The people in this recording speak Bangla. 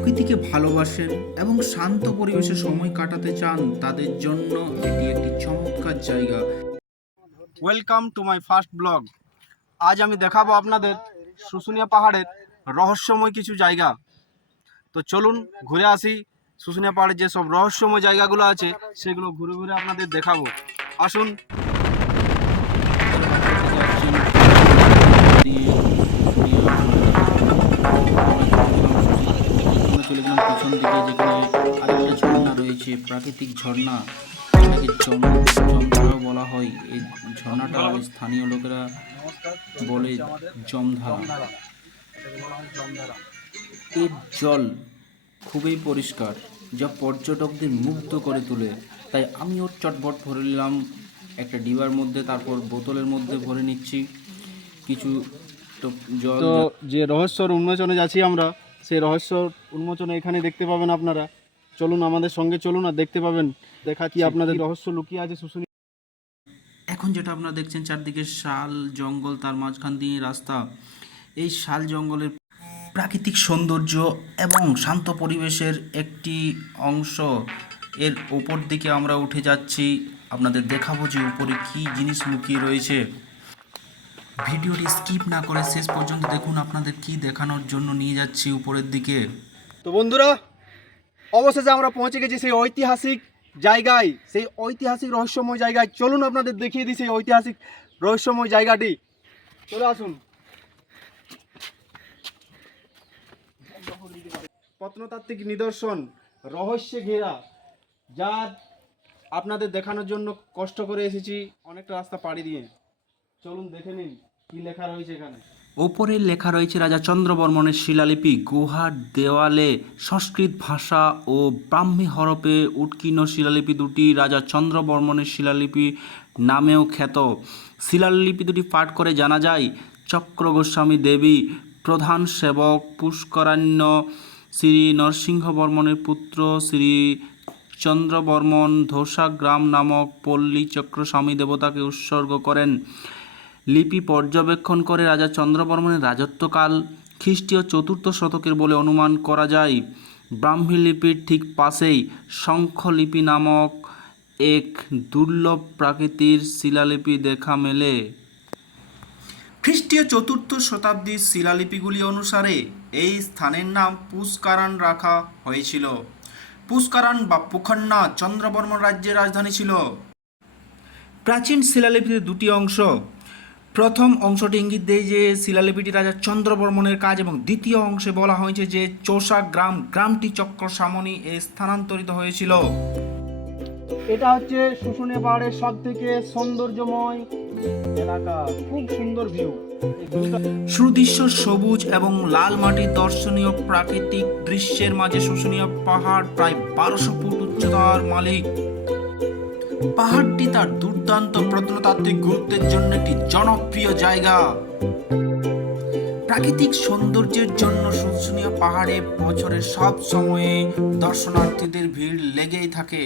প্রকৃতিকে ভালোবাসেন এবং শান্ত পরিবেশে সময় কাটাতে চান তাদের জন্য এটি একটি চমৎকার জায়গা। Welcome to my first blog. আজ আমি দেখাবো আপনাদের শুশুনিয়া পাহাড়ের রহস্যময় কিছু জায়গা। তো চলুন ঘুরে আসি। শুশুনিয়া পাহাড়ের যে সব রহস্যময় জায়গাগুলো আছে সেগুলো ঘুরে ঘুরে আপনাদের দেখাবো। আসুন। চলে গেলাম পিছন দিকে, যেখানে আরেকটা ঝর্ণা রয়েছে, প্রাকৃতিক ঝর্ণা, এটাকে জমধারাও বলা হয়। এই ঝর্ণাটা স্থানীয় লোকেরা বলে জমধারা। এর জল খুবই পরিষ্কার, যা পর্যটকদের মুগ্ধ করে তোলে। তাই আমিও চটবট ভরে নিলাম একটা ডিবার মধ্যে, তারপর বোতলের মধ্যে ভরে নিচ্ছি কিছু জল। তো যে রহস্যর উন্মোচনে যাচ্ছি আমরা, সেই রহস্য উন্মোচনে এখানে দেখতে পাবেন আপনারা। চলুন আমাদের সঙ্গে চলুন আর দেখতে পাবেন কি আপনাদের রহস্য লুকিয়ে আছে শুশুনিয়া। এখন যেটা আপনারা দেখছেন চারদিকে শাল জঙ্গল, তার মাঝখান দিয়ে রাস্তা। এই শাল জঙ্গলের প্রাকৃতিক সৌন্দর্য এবং শান্ত পরিবেশের একটি অংশ। এর উপর দিকে আমরা উঠে যাচ্ছি, আপনাদের দেখাবো যে উপরে কি জিনিস লুকিয়ে রয়েছে। ভিডিওটি স্কিপ না করে শেষ পর্যন্ত দেখুন, আপনাদের কি দেখানোর জন্য নিয়ে যাচ্ছি উপরের দিকে। তো বন্ধুরা, অবশেষে আমরা পৌঁছে গেছি সেই ঐতিহাসিক জায়গায়, সেই ঐতিহাসিক রহস্যময় জায়গায়। চলুন আপনাদের দেখিয়ে দিই সেই ঐতিহাসিক রহস্যময় জায়গাটি। চলে আসুন। প্রত্নতাত্ত্বিক নিদর্শন রহস্যে ঘেরা, যা আপনাদের দেখানোর জন্য কষ্ট করে এসেছি অনেকটা রাস্তা পাড়ি দিয়ে। চলুন দেখে নিন কি লেখা রয়েছে এখানে। ওপরে লেখা রয়েছে রাজা চন্দ্রবর্মনের শিলালিপি। গুহার দেওয়ালে সংস্কৃত ভাষা ও ব্রাহ্মী হরফে উৎকীর্ণ শিলালিপি দুটি রাজা চন্দ্রবর্মনের শিলালিপি নামেও খ্যাত। শিলালিপি দুটি পাঠ করে জানা যায় চক্র গোস্বামী দেবী প্রধান সেবক পুষ্করান্য শ্রী নরসিংহবর্মনের পুত্র শ্রী চন্দ্রবর্মন ধোসা গ্রাম নামক পল্লী চক্রস্বামী দেবতাকে উৎসর্গ করেন। লিপি পর্যবেক্ষণ করে রাজা চন্দ্রবর্মনের রাজত্বকাল খ্রিস্টীয় 4র্থ শতকের বলে অনুমান করা যায়। ব্রাহ্মী লিপির ঠিক পাশেই শঙ্খলিপি নামক এক দুর্লভ প্রাকৃতিক শিলালিপি দেখা মেলে। খ্রিস্টীয় 4র্থ শতাব্দীর শিলালিপিগুলি অনুসারে এই স্থানের নাম পুষ্কারান রাখা হয়েছিল। পুষ্কারান বা পুখন্না চন্দ্রবর্মন রাজ্যের রাজধানী ছিল। প্রাচীন শিলালিপিতে দুটি অংশ। প্রথম অংশটি ইঙ্গিত দেয় যে শিলালিপিটি রাজা চন্দ্রবর্মনের কাজ, এবং দ্বিতীয় অংশে বলা হয়েছে যে চোষা গ্রামটি চক্রসামনি এ স্থানান্তরিত হয়েছিল। এটা হচ্ছে শুশুনিয়া পাহাড়ের সব থেকে সৌন্দর্যময় এলাকা, খুব সুন্দর ভিউ। সুদৃশ্য সবুজ এবং লাল মাটির দর্শনীয় প্রাকৃতিক দৃশ্যের মাঝে শুশুনিয়া পাহাড় প্রায় 1200 ফুট উচ্চতার মালিক। পাহাড়টি তার দুর্দান্ত প্রত্নতাত্ত্বিক গুরুত্বের জন্য একটি জনপ্রিয় জায়গা। প্রাকৃতিক সৌন্দর্যের জন্য শুশুনিয়া পাহাড়ে বছরের সব সময়ে দর্শনার্থীদের ভিড় লেগেই থাকে।